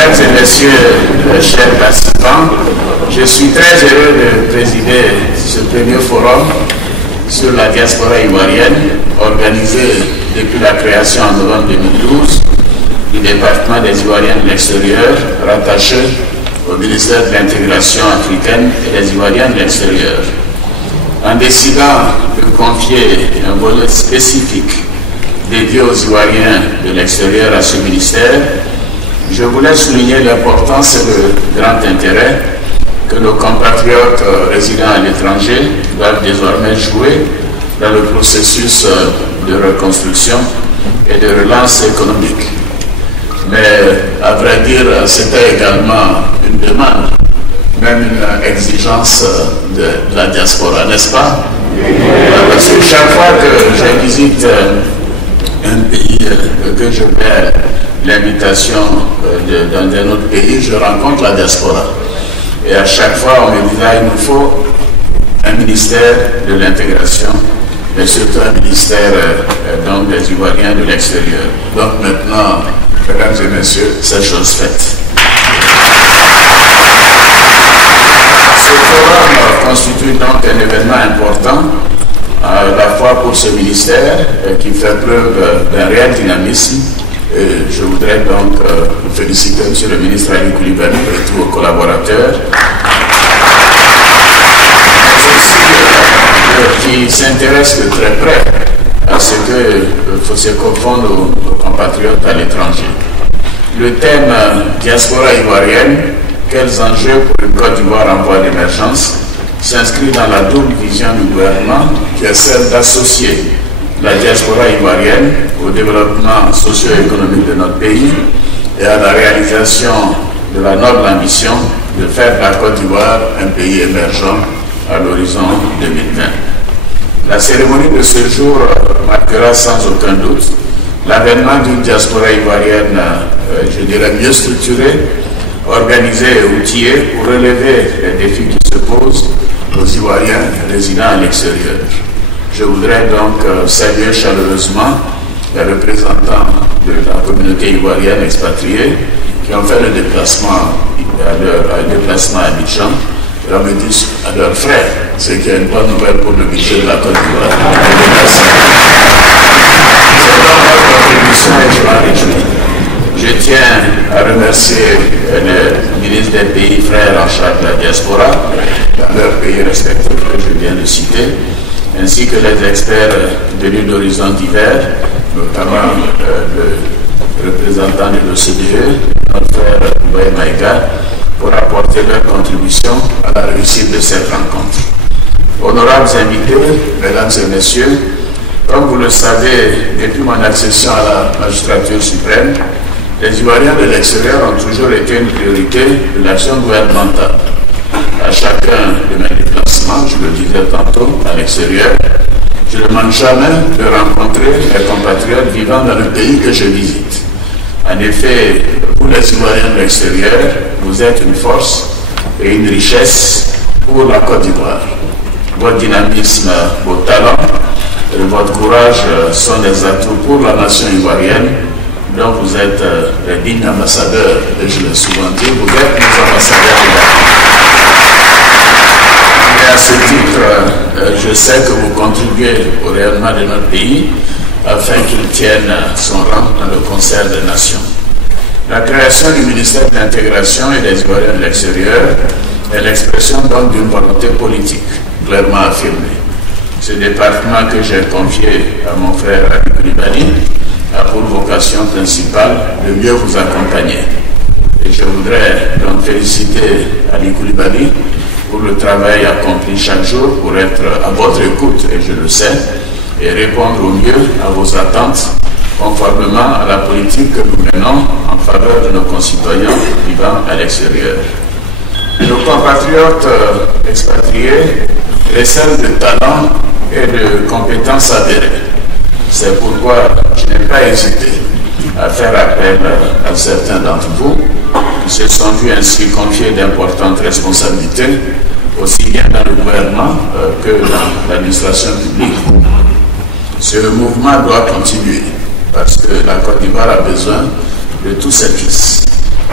Mesdames et messieurs, chers participants, je suis très heureux de présider ce premier forum sur la diaspora ivoirienne, organisé depuis la création en novembre 2012 du département des Ivoiriens de l'extérieur, rattaché au ministère de l'intégration africaine et des Ivoiriens de l'extérieur. En décidant de confier un volet spécifique dédié aux Ivoiriens de l'extérieur à ce ministère, je voulais souligner l'importance et le grand intérêt que nos compatriotes résidant à l'étranger doivent désormais jouer dans le processus de reconstruction et de relance économique. Mais à vrai dire, c'était également une demande, même une exigence de la diaspora, n'est-ce pas? Parce que chaque fois que je visite un pays, que je fais l'invitation dans un autre pays, je rencontre la diaspora. Et à chaque fois, on me dit là, il nous faut un ministère de l'intégration, mais surtout un ministère donc des Ivoiriens de l'extérieur. Donc maintenant, mesdames et messieurs, c'est chose faite. Ce forum constitue donc un événement important, à la fois pour ce ministère qui fait preuve d'un réel dynamisme. Et je voudrais donc vous féliciter, M. le ministre Ali Koulibaly et tous vos collaborateurs, mais aussi qui s'intéressent de très près à ce que se confondent nos compatriotes à l'étranger. Le thème diaspora ivoirienne, quels enjeux pour le Côte d'Ivoire en voie d'émergence, s'inscrit dans la double vision du gouvernement qui est celle d'associer la diaspora ivoirienne au développement socio-économique de notre pays et à la réalisation de la noble ambition de faire de la Côte d'Ivoire un pays émergent à l'horizon 2020. La cérémonie de ce jour marquera sans aucun doute l'avènement d'une diaspora ivoirienne, je dirais, mieux structurée, organisée et outillée pour relever les défis qui se posent aux Ivoiriens résidant à l'extérieur. Je voudrais donc saluer chaleureusement les représentants de la communauté ivoirienne expatriée qui ont fait le déplacement à Abidjan. Et on me dit à leurs frères, ce qui est une bonne nouvelle pour le budget de la Côte d'Ivoire. C'est donc votre contribution et je m'en réjouis. Je tiens à remercier les ministres des pays frères en charge de la diaspora dans leurs pays respectifs que je viens de citer, ainsi que les experts venus d'horizons divers, notamment le représentant de l'OCDE, notre frère Boye Maïga, pour apporter leur contribution à la réussite de cette rencontre. Honorables invités, mesdames et messieurs, comme vous le savez, depuis mon accession à la magistrature suprême, les Ivoiriens de l'extérieur ont toujours été une priorité de l'action gouvernementale. À chacun de mes déplacements, je le disais tantôt, à l'extérieur, je ne manque jamais de rencontrer les compatriotes vivant dans le pays que je visite. En effet, vous les Ivoiriens de l'extérieur, vous êtes une force et une richesse pour la Côte d'Ivoire. Votre dynamisme, vos talents et votre courage sont des atouts pour la nation ivoirienne. Donc vous êtes les dignes ambassadeurs, et je l'ai souvent dit, vous êtes nos ambassadeurs ivoiriens. Et à ce titre, je sais que vous contribuez au rayonnement de notre pays afin qu'il tienne son rang dans le concert des nations. La création du ministère de l'intégration et des Ivoiriens de l'extérieur est l'expression donc d'une volonté politique clairement affirmée. Ce département que j'ai confié à mon frère Ali Koulibaly a pour vocation principale de mieux vous accompagner. Et je voudrais donc féliciter Ali Koulibaly pour le travail accompli chaque jour pour être à votre écoute, et je le sais, et répondre au mieux à vos attentes, conformément à la politique que nous menons en faveur de nos concitoyens vivant à l'extérieur. Nos compatriotes expatriés recèlent de talents et de compétences avérées. C'est pourquoi je n'ai pas hésité à faire appel à certains d'entre vous qui se sont vus ainsi confier d'importantes responsabilités, aussi bien dans le gouvernement que dans l'administration publique. Ce mouvement doit continuer parce que la Côte d'Ivoire a besoin de tout service.